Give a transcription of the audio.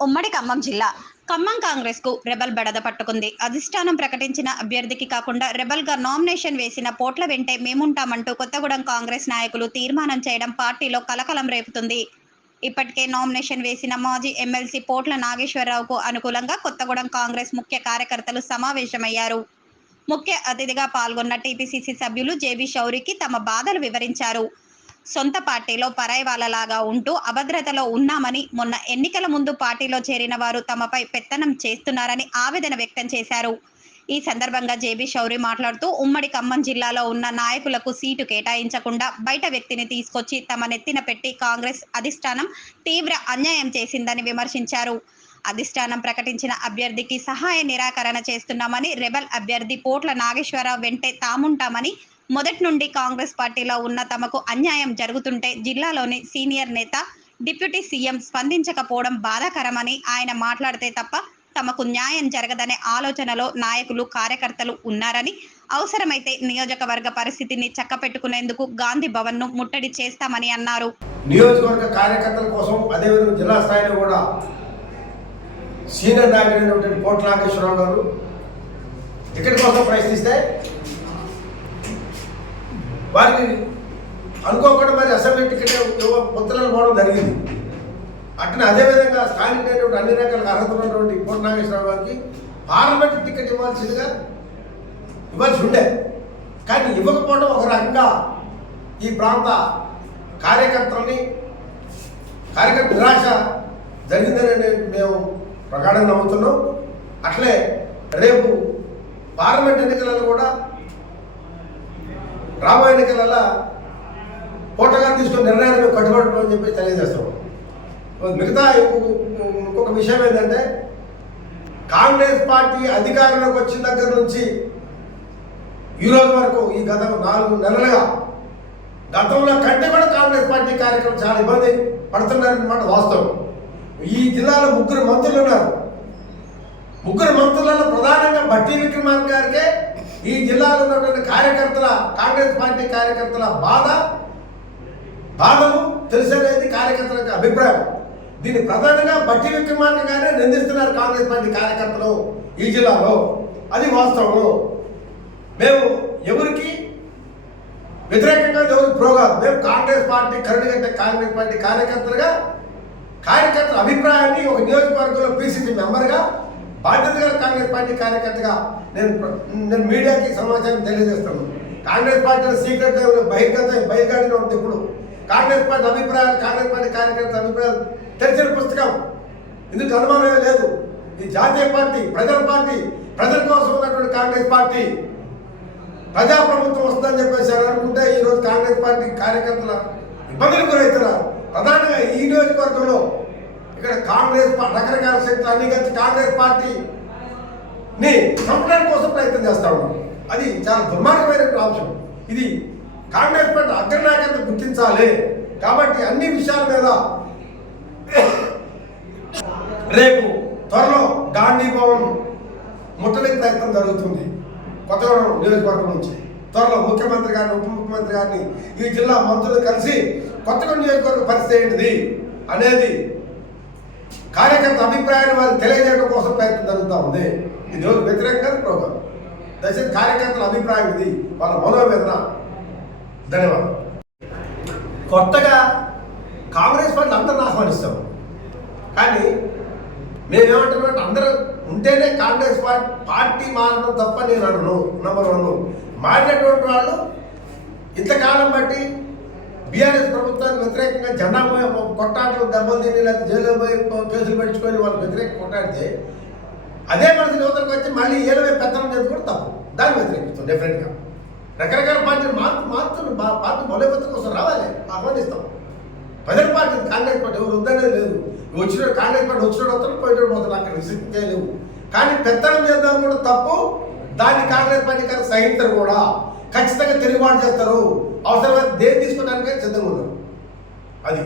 ఉమ్మడి ఖమ్మం జిల్లా ఖమ్మం కాంగ్రెస్కు రెబల్ బెడద పట్టుకుంది. అధిష్టానం ప్రకటించిన అభ్యర్థికి కాకుండా రెబల్గా నామినేషన్ వేసిన పోట్ల వెంటే మేముంటామంటూ కొత్తగూడెం కాంగ్రెస్ నాయకులు తీర్మానం చేయడం పార్టీలో కలకలం రేపుతుంది. ఇప్పటికే నామినేషన్ వేసిన మాజీ ఎమ్మెల్సీ పోట్ల నాగేశ్వరరావుకు అనుకూలంగా కొత్తగూడెం కాంగ్రెస్ ముఖ్య కార్యకర్తలు సమావేశమయ్యారు. ముఖ్య అతిథిగా పాల్గొన్న టీపీసీసీ సభ్యులు జేబీ శౌరికి తమ బాధలు వివరించారు. సొంత పార్టీలో పరాయి వాళ్ళలాగా ఉంటూ అభద్రతలో ఉన్నామని మొన్న ఎన్నికల ముందు పార్టీలో చేరిన వారు తమపై పెత్తనం చేస్తున్నారని ఆవేదన వ్యక్తం చేశారు. ఈ సందర్భంగా జేబీ శౌరి మాట్లాడుతూ ఉమ్మడి ఖమ్మం జిల్లాలో ఉన్న నాయకులకు సీటు కేటాయించకుండా బయట వ్యక్తిని తీసుకొచ్చి తమ నెత్తిన పెట్టి కాంగ్రెస్ అధిష్టానం తీవ్ర అన్యాయం చేసిందని విమర్శించారు. అధిష్టానం ప్రకటించిన అభ్యర్థికి సహాయ నిరాకరణ చేస్తున్నామని రెబల్ అభ్యర్థి పోట్ల నాగేశ్వరరావు వెంటే తాముంటామని మొదటి నుండి కాంగ్రెస్ పార్టీలో ఉన్న తమకు అన్యాయం జరుగుతుంటే జిల్లాలోని సీనియర్ నేత డిప్యూటీ సీఎం స్పందించకపోవడం బాధాకరమని ఆయన మాట్లాడితే తప్ప తమకు న్యాయం జరగదనే ఆలోచనలో నాయకులు కార్యకర్తలు ఉన్నారని అవసరమైతే నియోజకవర్గ పరిస్థితిని చక్కపెట్టుకునేందుకు గాంధీ భవన్ను ముట్టడి చేస్తామని అన్నారు. నియోజకవర్గ కార్యకర్తల కోసం అదేవిధంగా జిల్లా స్థాయిలో కూడా సీనియర్ నాయకుడైనటువంటి పోట్ల నాగేశ్వరరావు గారు టికెట్ కోసం ప్రయత్నిస్తే వారిని అనుకోకుండా మరి అసెంబ్లీ టికెట్ పొత్తులను పోవడం జరిగింది. అట్లనే అదేవిధంగా స్థానికమైనటువంటి అన్ని రకాల అర్హత ఉన్నటువంటి పోట్ల నాగేశ్వరరావు గారికి పార్లమెంట్ టికెట్ ఇవ్వాల్సిందిగా ఇవ్వాల్సి ఉండే. కానీ ఇవ్వకపోవడం ఒక రకంగా ఈ ప్రాంత కార్యకర్తలని కార్యకర్త నిరాశ జరిగిందని మేము ప్రగాఢంగా నమ్ముతున్నాం. అట్లే రేపు పార్లమెంట్ ఎన్నికలలో కూడా రాబోయే ఎన్నికలలో పోటగా తీసుకున్న నిర్ణయాన్ని మేము కట్టుబడటం చెప్పి తెలియజేస్తాం. మిగతా ఇంకొక- విషయం ఏంటంటే కాంగ్రెస్ పార్టీ అధికారంలోకి వచ్చిన దగ్గర నుంచి ఈరోజు వరకు ఈ గత నాలుగు నెలలుగా గతంలో కంటే కూడా కాంగ్రెస్ పార్టీ కార్యక్రమం చాలా ఇబ్బంది పడుతున్నారన్నమాట వాస్తవం. ఈ జిల్లాలో ముగ్గురు మంత్రులు ఉన్నారు. ముగ్గురు మంత్రులలో ప్రధానంగా బట్టి విక్రమార్క గారికే ఈ జిల్లాలో ఉన్నటువంటి కార్యకర్తల కాంగ్రెస్ పార్టీ కార్యకర్తల బాధ బాధలు తెలిసేది కార్యకర్తల అభిప్రాయం. దీన్ని ప్రధానంగా బట్టి విక్రమార్క గారే నిందిస్తున్నారు కాంగ్రెస్ పార్టీ కార్యకర్తలు ఈ జిల్లాలో. అది వాస్తవము. మేము ఎవరికి వ్యతిరేకంగా ఎవరికి ప్రో మేము కాంగ్రెస్ పార్టీ కరుణగట్టే కాంగ్రెస్ పార్టీ కార్యకర్తలుగా కార్యకర్తల అభిప్రాయాన్ని ఒక నియోజకవర్గంలో పీసీసీ మెంబర్గా బాధ్యత గల కాంగ్రెస్ పార్టీ కార్యకర్తగా నేను నేను మీడియాకి సమాచారం తెలియజేస్తాను. కాంగ్రెస్ పార్టీ సీక్రెట్ బహిర్గత బహిర్గతంలో ఉంటుంది ఇప్పుడు. కాంగ్రెస్ పార్టీ అభిప్రాయాలు కాంగ్రెస్ పార్టీ కార్యకర్తల అభిప్రాయాలు తెలిసిన పుస్తకం. ఇందుకు అనుమానమే లేదు. ఇది జాతీయ పార్టీ ప్రజల పార్టీ ప్రజల కోసం ఉన్నటువంటి కాంగ్రెస్ పార్టీ ప్రజా ప్రభుత్వం వస్తుందని చెప్పేసి అనుకుంటే ఈ రోజు కాంగ్రెస్ పార్టీ కార్యకర్తల ఇబ్బందులు గురవుతున్నారు. ప్రధానంగా ఈ నియోజకవర్గంలో ఇక్కడ కాంగ్రెస్ రకరకాల శక్తులు అన్ని కలిసి కాంగ్రెస్ పార్టీని చంపడానికి కోసం ప్రయత్నం చేస్తా ఉన్నాం. అది చాలా దుర్మార్గమైన అంశం ఇది కాంగ్రెస్ పార్టీ అగ్రనాయకత్వం గుర్తించాలి. కాబట్టి అన్ని విషయాల మీద రేపు త్వరలో గాంధీ భవన్ ముట్టడి ప్రయత్నం జరుగుతుంది. కొత్తగూడెం నియోజకవర్గం నుంచి. త్వరలో ముఖ్యమంత్రి గారిని ఉప ముఖ్యమంత్రి గారిని ఈ జిల్లా మంత్రులు కలిసి కొత్తగూడెం నియోజకవర్గ పరిస్థితి ఏంటిది అనేది కార్యకర్త అభిప్రాయాన్ని వారికి తెలియజేయడం కోసం ప్రయత్నం జరుగుతూ ఉంది. ఇది ఎవరు వ్యతిరేకంగా ప్రోగ్రాం. దయచేసి కార్యకర్తల అభిప్రాయం ఇది. వాళ్ళ మనోవేదన. ధన్యవాదాలు. కొత్తగా కాంగ్రెస్ పార్టీ అందరిని ఆహ్వానిస్తాం. కానీ మేమేమంటున్నాం అందరూ ఉంటేనే కాంగ్రెస్ పార్టీ పార్టీ మారడం తప్ప నేను అనను నెంబర్ వన్ మారినటువంటి వాళ్ళు ఇంతకాలం బట్టి బీఆర్ఎస్ ప్రభుత్వానికి వ్యతిరేకంగా జెండా పోయి కొట్టాట్లు దెబ్బలు తిని లేకపోతే జైల్లో పోయి కేసులు పెట్టుకొని వాళ్ళు వ్యతిరేకంగా కొట్టాడితే అదే మనసు యువతలకు వచ్చి మళ్ళీ ఏడవే పెత్తనం చేసి కూడా తప్పు. దాన్ని వ్యతిరేకిస్తాం డెఫినెట్గా రకరకాల పార్టీలు మార్పు మార్చులు మా పార్టీ బలోపేతం కోసం రావాలి ఆహ్వానిస్తాం. ప్రజల పార్టీ కాంగ్రెస్ పార్టీ ఎవరు వద్దనేది లేదు. వచ్చిన కాంగ్రెస్ పార్టీ వచ్చిన వస్తారు పోయిన పోతారు అక్కడ రిస్ట్రిక్ట్ చేయలేవు కానీ పెత్తనం చేద్దాం కూడా తప్పు. దాన్ని కాంగ్రెస్ పార్టీ కానీ సహించరు కూడా. ఖచ్చితంగా తిరుగుబాటు చేస్తారు. అవసరమైతే దేని తీసుకోవడానికి సిద్ధంగా ఉన్నారు అది.